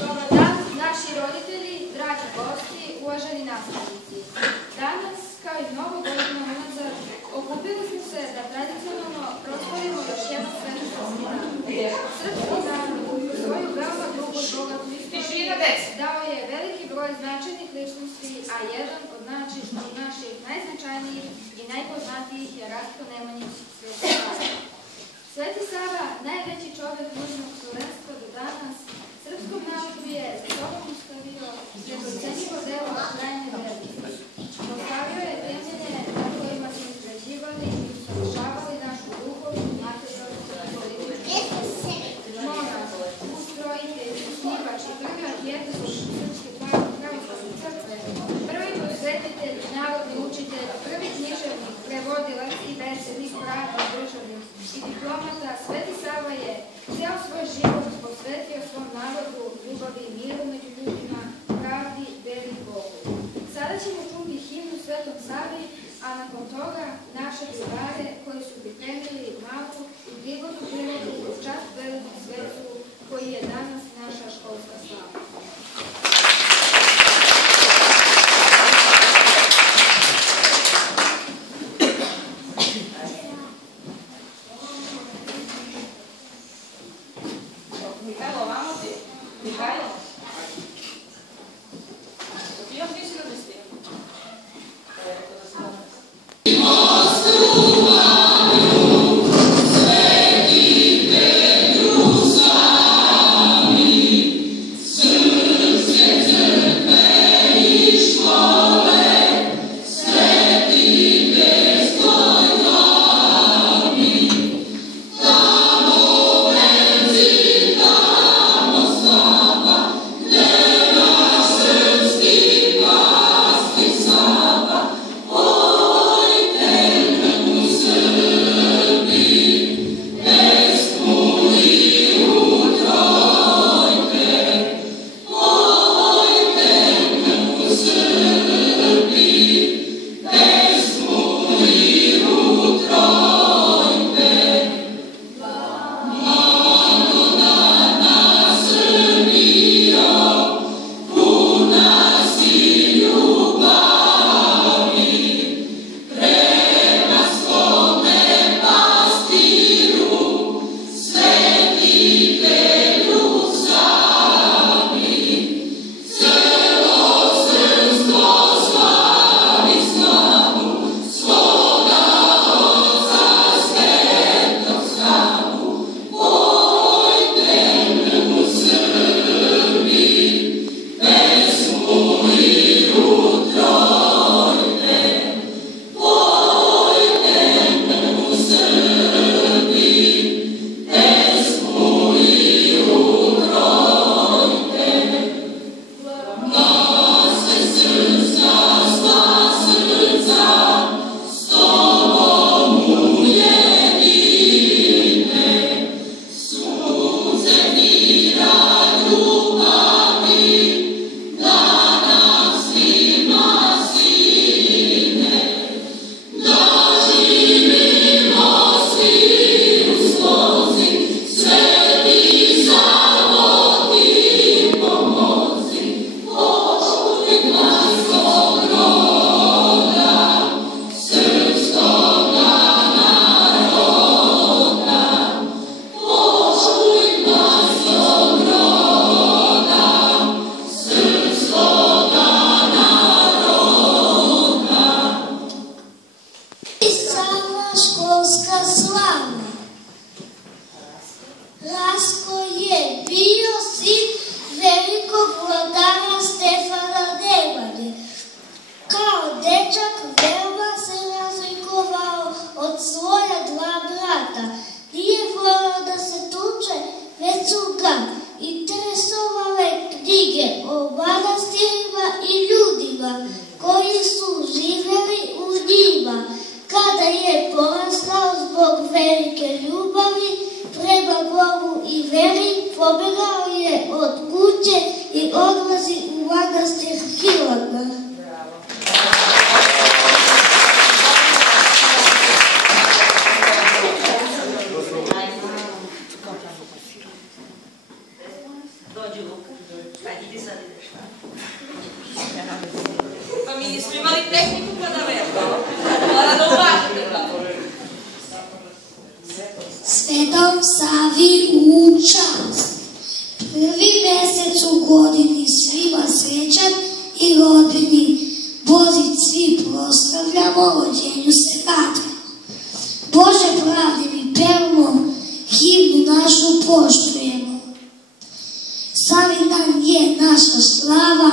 Dobar dan, naši roditelji, dragi gosti, uvaženi nastavnici. Danas, kao i mnogo godina unazad, okupili smo se da tradicionalno proslavimo još jedan svetosavski dan. Srpski narod u svoju veoma dugu i bogatu istoriju dao je veliki broj značajnih ličnosti, a jedan od naših najznačajnijih i najpoznatijih je Ratko Nemanjić, Sveti Sava. Sveti Sava, najveći čovjek mužnog slovenstva do danas, srpskom narodu je za sobom ustavio neprocenjivo delo trajne vrednosti. Postavio je temelje na kojima su izgrađivali i usavršavali našu duhovnu, materijalnu i političku. Monah, ustrojitelj, osnivač i prvi arhijepiskop Srpske pravoslavne crkve, prvi prosvetitelj, narodni učitelj, prvi književnik, prevodilac i besednik, pravni, državni i diplomata, Sveti Sava je ceo svoj život posvetio svom narodu, ljubavi i miru među ljudima, pravdi, veri i Bogu. Sada ćemo čuti himnu Svetom Savi, a nakon toga naše pjevare koji su pripremili malu i prigodnu prirodu u čast velikom svetu koji je danas naša školska slava. Pobegao je od kuće i odlazi u manastir Hilandar. Savi u čast. Prvi mesec u godini svima srećan i rodbini Božić svi proslavljamo, rođenju se radimo. Bože pravde mi pevamo, himnu našu poštujemo. Savin dan je naša slava,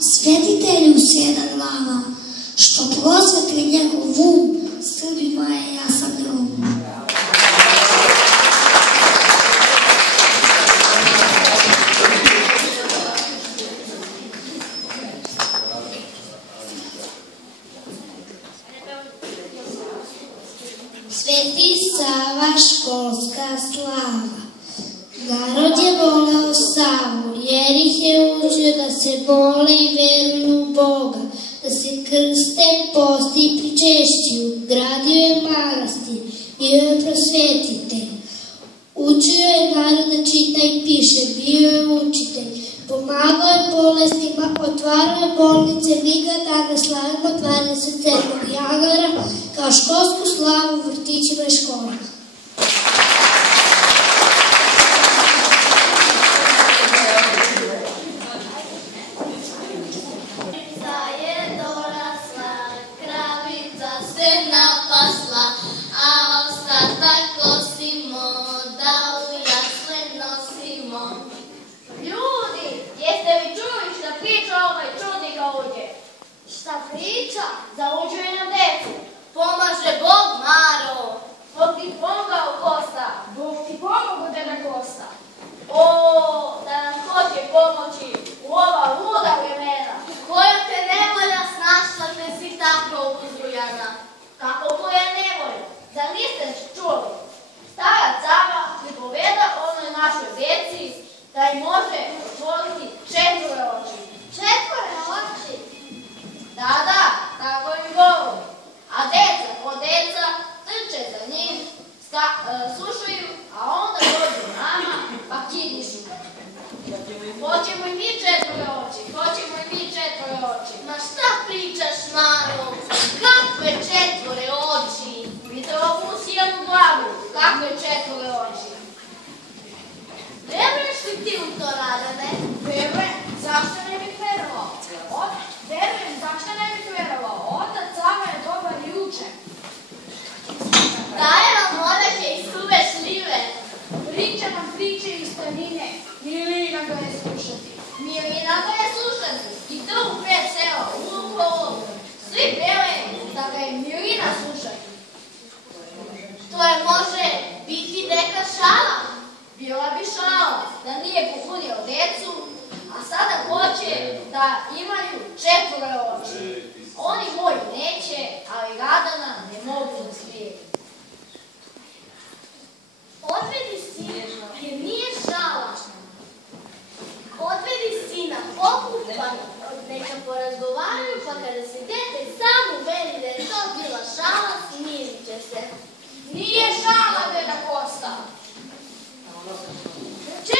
svetitelju sedam glava, što prosvetli njegov um, Srbima je jasan rum. Sveti Sava, školska slava. Narod je voleo Savu, jer ih je učio da se mole i veruju u Boga, da se krste, posti i pričešćuju. Gradio je manastir, bio je prosvetitelj. Učio je narod da čita i piše, bio je učitelj. Pomagao je bolestima, otvarao je bolnice, mi ga danas slavimo 27. januara kao školsku slavu u vrtićima i školama. Šta priča? Zauđuje na decu. Pomaže Bog, Maro. Bog ti pomogao, Kosta. Bog ti pomogu, deda Kosta. O, da nam hoće pomoći u ova luda vremena. Koja te nevolja snašla, te si tako uzrujana. Kako koja nevolja? Da niste čuli? Stara Cava pripoveda onoj našoj deci da im može otvoriti 4 oči. 4 oči? Da, tako im govori. A deca po deca trče za njim, slušaju, a onda dođu nama, pa kidnišu. Hoćemo i mi 4 oči, hoćemo i mi 4 oči. Ma šta pričaš, Maro? Kakve 4 oči? Videla mu si jednu glavu, kakve 4 oči? Veruješ li ti u to, Radane? Verujem, zašto ne bih verovao? Verujem, zašto ne bih verovao? Otac Sava je dobar i učen. Daje vam moraće i suve šljive. Priča nam priče iz planine. Milina ga je slušati. Milina ga je slušati. I to u 5 sela, u Lukovu. Svi pele da ga je Milina slušati. To je može biti neka šala. Bila bi šala da nije pokunio decu, a sada hoće da imaju 4 oči. Oni moju neće, ali Radana ne mogu da skrije. Odvedi sina, jer nije šala. Odvedi sina, pokupan, neka porazgovaraju, pa kada se dete sam uveri da je to bila šala, smirit će se. Nije šala, deda Kosta. 4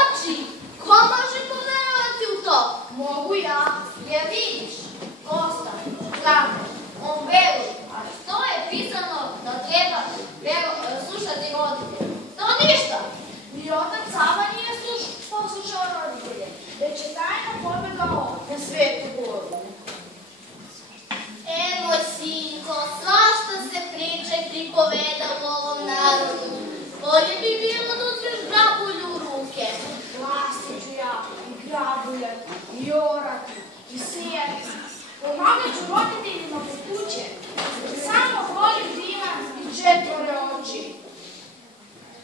oči? Ko može poverovati u to? Mogu ja. Jer vidiš, Kosta, pravda, on veruje, a to je pisano da treba slušati roditelje. To ništa. Ni otac Sava nije poslušao roditelje, već je tajno pobegao na Svetu Goru. Evo, sinko, svašta se priče i pripoveda u ovom narodu. Bolje bi bilo da uzmeš grabulju u ruke. Glasit ću ja i grabuljati, i orati, i sijati. Pomagat ću roditeljima kod kuće. Samo volim divan i 4 oči.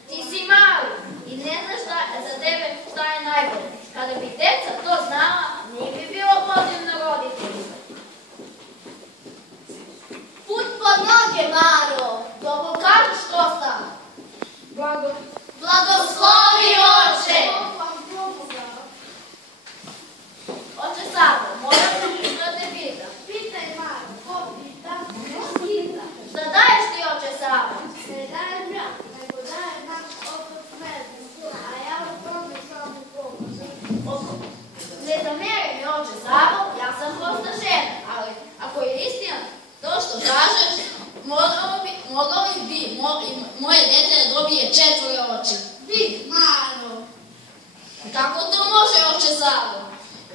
Ti si mali i ne znaš za tebe šta je najbolje. Kada bi deca to znala, nije bi bilo potrebno roditelji. Put pod noge, Maro! Dobro kažeš, Kosta? Blagoslovi, oče! Oče Savo, moram da te pitam. Pitaj, Maro, ko pita? Šta daješ ti, oče Savo? Ne daje brat, nego daje naš otac Medved, a ja u tome samo pomožem. Ne zameri mi, oče Savo, ja sam prosta žena, ali ako je istina to što kažeš, moglo bi moje dete dobije 4 oči. Vid, Maro. Kako to može, oče Savo?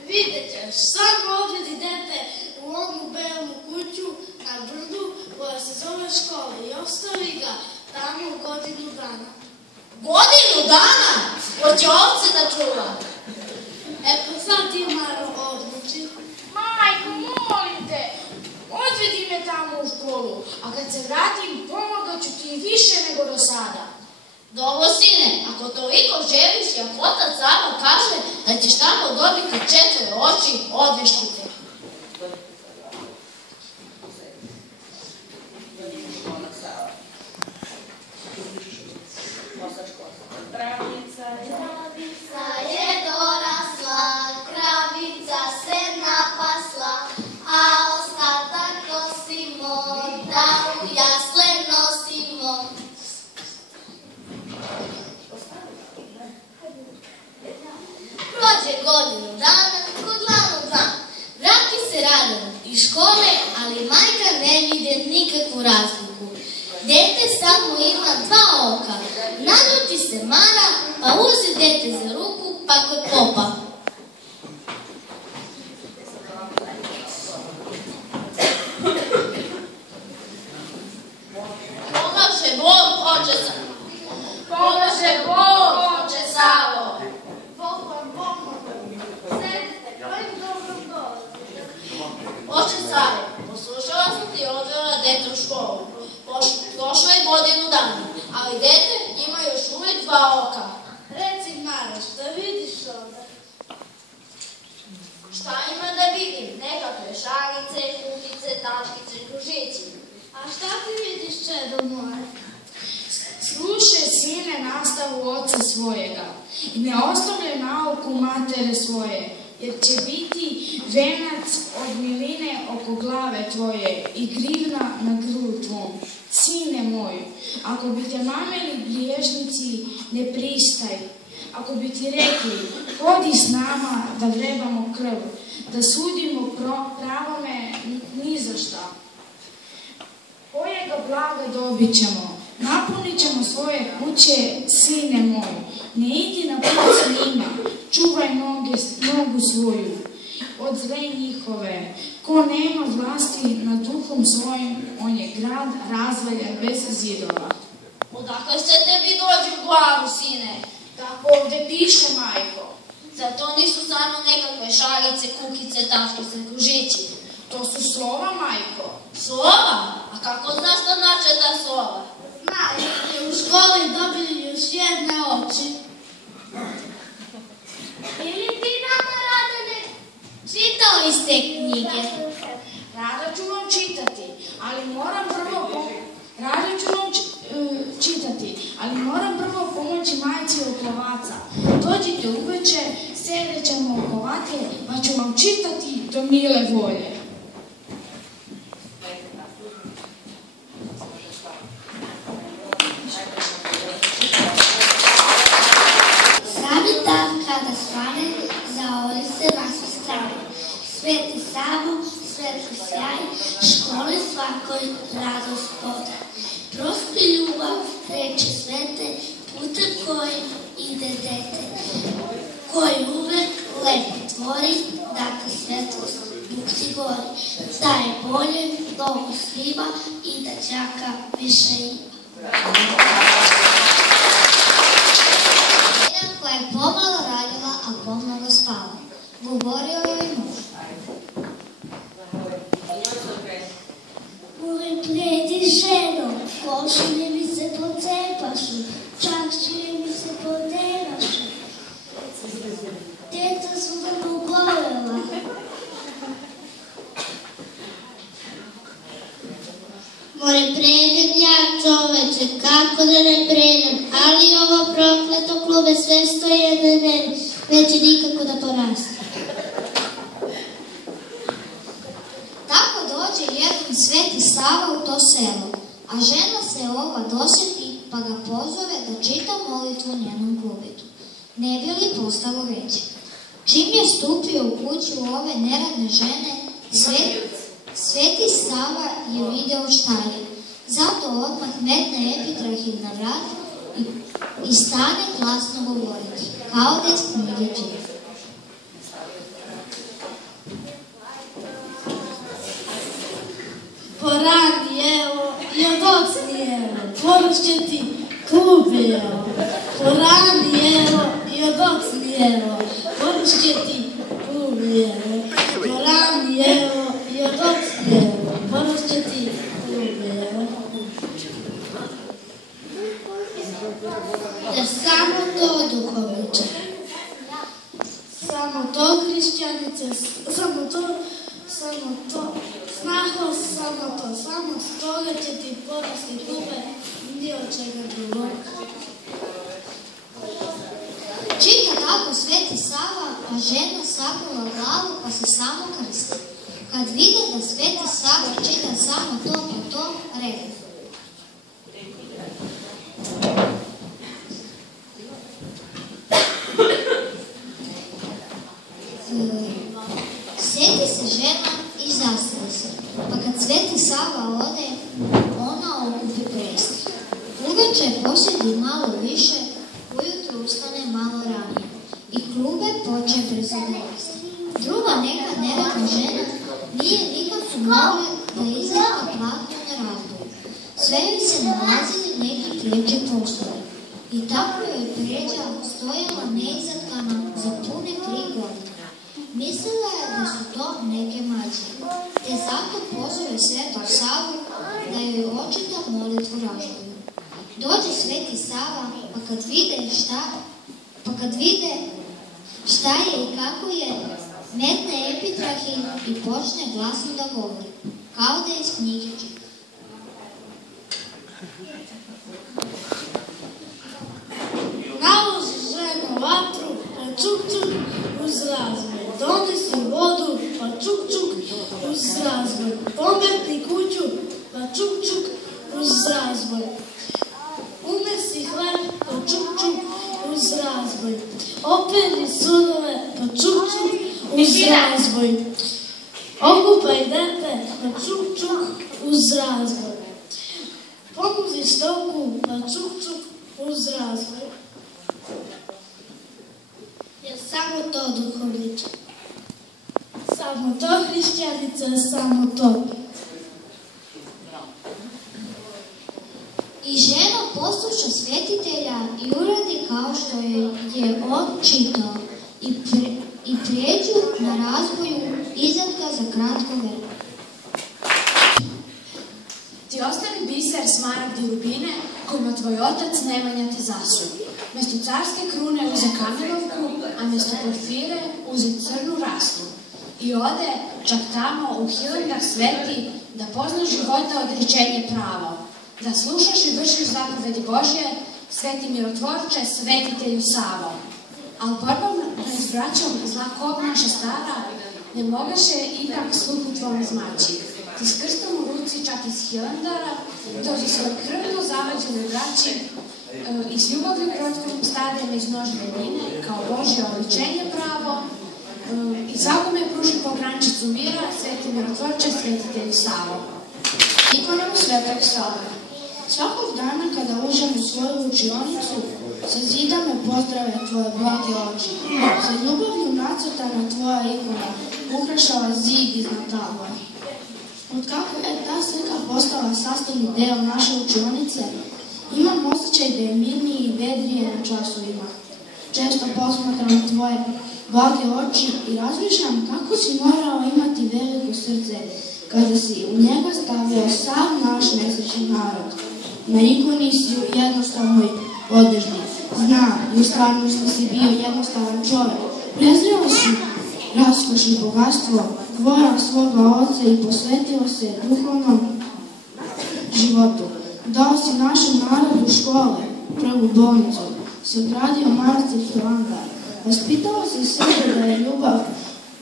Vidjet ćeš, samo odvedi dete u onu belu kuću na brdu koja se zove škola i ostavi ga tamo godinu dana. Godinu dana? Hoće ovce da čuva. Pa sad ti, Maro, odluči. Majko, molim te, odvedi me tamo u školu, a kad se vratim, pomogat ću ti više nego do sada. Dobro, sine, ako toliko želiš i ako otac Sava kaže da ćeš tamo dobiti 4 oči, odvešću te. Kravica je dorasla, kravica se napasla, a ostatak nosimo, da u jasle nosimo. Prođe godinu dana kod glavnog dana. Vrati se radan iz škole, ali majka ne vide nikakvu razliku. Dete samo ima 2 oka. Naljuti se Mara, pa uzi dete za ruku, pa kod popa. Pomaže Bog, oče Savo. Pomaže Bog, oče Savo. Oče Savo, poslušala sam ti odvela dete u školu. Prošlo je godinu dana, ali dete ima još uvijek 2 oka. Reci, Maro, šta vidiš ovdje? Šta ima da vidim? Nekakve šarice, kukice, tačkice, kružići. A šta ti vidiš, čedo moje? Slušaj, sine, nastavu oca svojega i ne ostavljaj nauku matere svoje, jer će biti venac od miline oko glave tvoje i grivna na grlu tvom. Sine moj, ako bi te mameli griješnici, ne pristaj. Ako bi ti rekli, hodi s nama da vrebamo krv, da sudimo pravome ni za šta. Kojega blaga dobit ćemo, napunit ćemo svoje kuće, sine moj. Ne idi na put s njima, čuvaj nogu svoju od zle njihove. Ko nema vlasti nad duhom svojim, on je grad razvaljan bez zidova. Odakle se tebi dođe u glavu, sine? Tako ovdje piše, majko. Zar to nisu samo nekakve šarice, kukice, tačkice, kružići? To su slova, majko. Slova? A kako znaš što znači ta slova? Znaju, u školi dobili još jedne oči. Ili ti nama Radane čitao iz te knjige? Rado ću vam čitati, ali moram prvo pomoći majci Oklovaca. Dođite uveče, sedet ćemo okovake, pa ću vam čitati do mile volje. Sami dan kada svane, zaori se na sve strane. Sveti Savo, svetli sjaj, škole svakoj radost poda. Prosti ljubav, reči svete, putem kojim ide dete. Koji uvek lepo tvori, date svetlost, Bog ti gori. Da je bolje, mnogo svima i da đaka više ima. Koja je pomalo radila, a pomalo spala. Govorio joj muž. Moram predi ženo, košulje mi se pocepašu, čaršije mi se poderašu. Djeca su da pogolela. More predem ja, čoveče, kako da ne predem, ali ovo prokleto klube sve stoje na meni, neće nikako da poraste. Tako dođe jednom Sveti Sava u to selo, a žena se ova dosjeti pa ga pozove da čita molitvu njenom klubetu. Ne bi li postalo veće? Čim je stupio u kuću ove neradne žene, Sveti Sava je video šta je. Zato odmah metne Epitrahil na vrat i stane glasno govoriti, kao da je s knjige čita. Porani, evo, i odocni, evo, poruč će ti klubi, evo. Porani, evo, i odocni, evo, poruč će ti klubi, evo. Porani, evo, i odocni, evo, poruč će ti klubi, evo. Jer samo to, duhovniče. Samo to, hrišćanice, samo to, snaho, samo stoga će ti porasti klube, ni od čega drugog. Čita tako Sveti Sava, a žena sakrila glavu pa se samo krsti. Kad vide da Sveti Sava čita samo to po to, rekao. Sjeti se žena i zastane se, pa kad Sveti Sava ode, ona okupi presti. Uveče posjedi malo više, ujutro ustane malo ranije i klube poče brzo dolazi. Druga neka neretna žena nije nikad sumnjala da izgleda platno na razboju. Sve joj se nalazili neki priječi poslovi i tako joj pređa stojala neizatkana za pune 3 godine. Mislila je da su to neke mađe, te zato pozove Svetu Savu da joj očita molitvu razboju. Dođe Sveti Sava, pa kad vide šta je i kako je, metne Epitrahil i počne glasno da govori, kao da je iz knjige čita. Naloži ženo vatru, pa čuk čuk uz razvoj. Donesi vodu, pa čuk čuk uz razvoj. Pometni kuću, pa čuk čuk uz razvoj. Unesi hleb, pa čuk čuk uz razvoj. Operi sudove, pa čuk čuk uz razvoj. Okupaj depe, pa čuk čuk uz razvoj. Pomuzi stoku, pa čuk čuk uz razvoj. Jer samo to, duhovniče. Samo to, hrišćanice, samo to. I žena posluša svetitelja i uradi kao što je on čitao i prijeđu na razboju izatka za kratko vreme. Ti ostavi biser, smaragd i rubine kojima tvoj otac Nemanja te zasu. Mjesto carske krune uze kamenovku, a mjesto porfire uze crnu raslu. I ode čak tamo u Hilandar sveti da poznaš života određenje pravo. Da slušaš i vršiš zapovedi Božje, sveti mirotvorče, svetitelju Savo. Al borbom s braćom zla kobnaša stara, ne mogaše ipak sluhu tvom izmaći. Ti s krstom u ruci čak iz Hilandara, dođi svoj krvno zavađenoj braći i s ljubavlju krotkom stade među nožne njine, kao Božje oličenje pravo, i svakome pruži pogrančicu mira, sveti mirotvorče, svetitelju Savo. Ikonom Svetog Save. Svakog dana kada uđem u svoju učionicu, sa zida me pozdrave tvoje blage oči. Sa ljubavlju nacrtana tvoja ikona ukrašava zid iznad tabla. Otkako je ta slika postala sastavni deo naše učionice, imam osjećaj da je mirnije i vedrije na časovima. Često posmatram tvoje blage oči i razmišljam kako si morao imati veliko srce kada si u njega stavio sav naš nesrećni narod. Na ikoni si jednostavno i odežni. Znam, i u stvarnosti si bio jednostavan čovjek. Prezreo si raskoš i bogatstvo, tvora svoga oca i posvetio se duhovnom životu. Dao si našem narodu škole, prvu bolnicu, sagradio manastir Hilandar. Vaspitao si sebe da je ljubav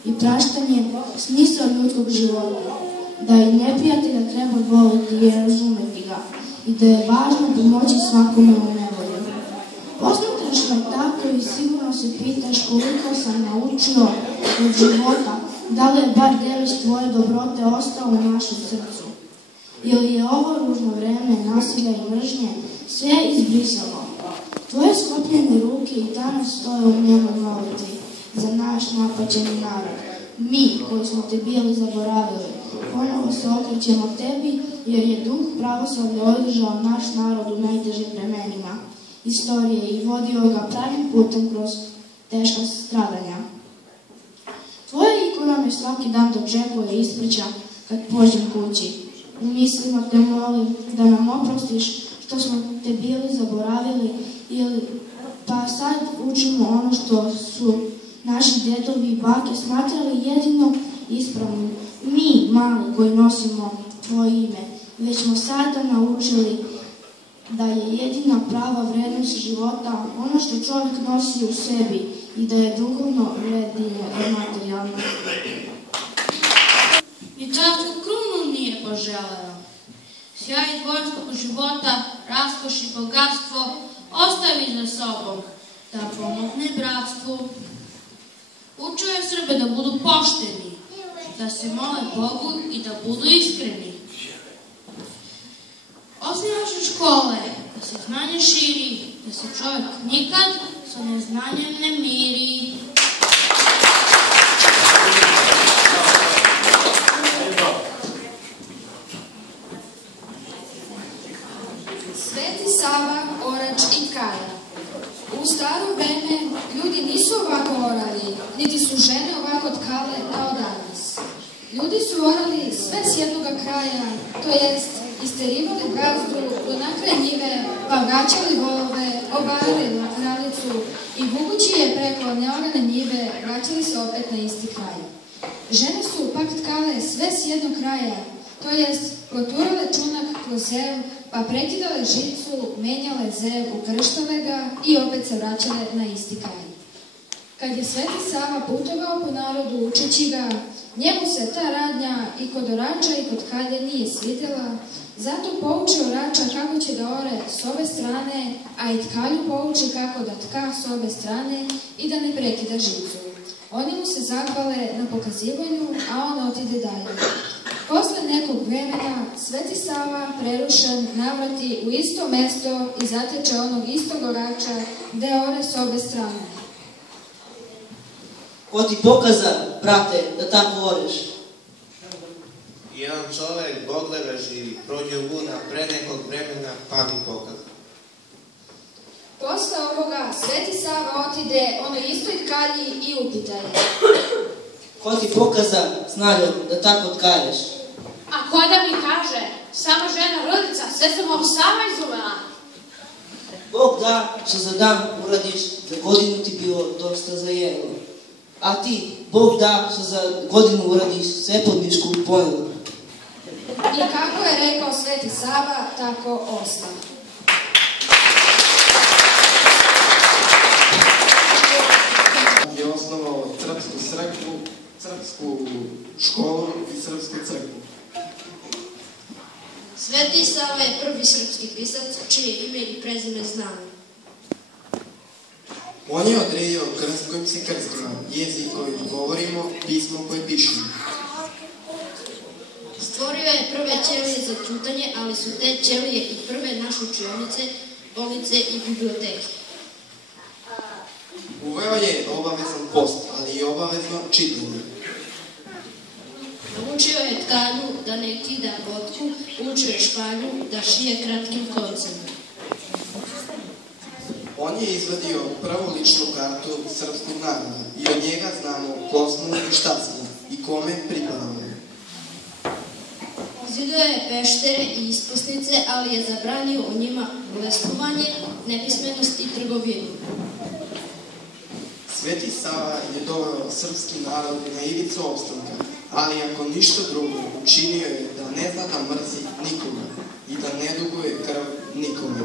i praštanje smisao ljudskog života, da i neprijatelja treba voliti i razumeti ga i da je važno pomoći svakome u nevolji. Posmatraš me tako i sigurno se pitaš koliko sam naučio od života, da li je bar delić tvoje dobrote ostao u našem srcu. ili je ovo ružno vreme nasilja i mržnje sve izbrisalo. Tvoje sklopljene ruke i danas stoje u njemu molitvi za naš napaćeni narod. Mi, koji smo te bili zaboravili, ponovo se okrećemo tebi, jer je duh pravoslavlja održao naš narod u najtežim vremenima istorije i vodio ga pravim putem kroz teška stradanja. Tvoja ikona me svaki dan dočekuje i ispriča kad pođem kući. U mislima te molim da nam oprostiš što smo te bili zaboravili, pa sad učimo ono što su naši djedovi i bake smatrali jedino ispravnim. Mi, mali koji nosimo tvoje ime, već smo sada naučili da je jedina prava vrednost života ono što čovjek nosi u sebi i da je duhovno vrednije od materijalno. Ni carsku krunu nije poželeo. Sjaj dvojskog života, raskoš i bogatstvo ostavi za sobom, da pomogne bratstvu. Učio je Srbe da budu pošteni, da se mole Bogu i da budu iskreni. Osnivaš škole, da se znanje širi, da se čovjek nikad sa neznanjem ne miri. Sveti Sava, Orač i Tkalja. U staro vreme ljudi nisu ovako orali, niti su žene ovako tkale kao danas. Ljudi su orali sve s jednoga kraja, to jest isterivali brazdu do nakraj njive, pa vraćali volove, obarali kraljicu i vukući je preko neorane njive, vraćali se opet na isti kraj. Žene su pak tkale sve s jednog kraja, to jest proturale čunak kroz zev, pa prekidale žicu, menjale zev, ukrštale ga i opet se vraćale na isti kraj. Kad je Sveti Sava putovao po narodu učeći ga, njemu se ta radnja i kod orača i kod tkalje nije svidjela, zato pouči orača kako će da ore s ove strane, a i tkalju pouči kako da tka s ove strane i da ne prekida žicu. Oni mu se zahvale na pokazivanju, a on otide dalje. Posle nekog vremena Sveti Sava, prerušen, navrati u isto mesto i zateče onog istog orača gde ore s obe strane. Ko ti pokaza, brate, da tako oreš? Jedan čovek Bogleva živi, prođe vuda pre nekog vremena, pa mi pokaza. Posle ovoga Sveti Sava otide onoj istoj tkalji i upita je. Ko ti pokaza, Snaljo, da tako tkalješ? A ko da mi kaže, sama žena rodica, sve sam ovo sama izumela. Bog da što za dan uradiš, za godinu ti bilo dosta za jedno. A ti, Bog da što za godinu uradiš, sve pod mišku pojelo. I kako je rekao Sveti Sava, tako ostane. Je osnovao srpsku školu i srpsku crkvu. Sveti Sava je prvi srpski pisac čije ime i prezime znamo. On je odredio krst kojim se krstimo, jezik kojim govorimo, pismo koje pišemo. Stvorio je prve ćelije za čutanje, ali su te ćelije i prve naše učionice, bolnice i biblioteke. Uveo je obavezan post, ali i obavezno čitanje. Naučio je tkalju da ne kida botku, učio je špalju da šije kratkim koncem. On je izvadio prvu ličnu kartu srpskog naroda i od njega znamo ko smo i šta smo i kome pripadamo. Zidao je peštere i isposnice, ali je zabranio u njima bleskovanje, nepismenost i trgovinu. Sveti Sava je doveo srpski narod na ivicu opstanka, ali ako ništa drugo, učinio je da ne zna da mrzi nikoga i da ne duguje krv nikome.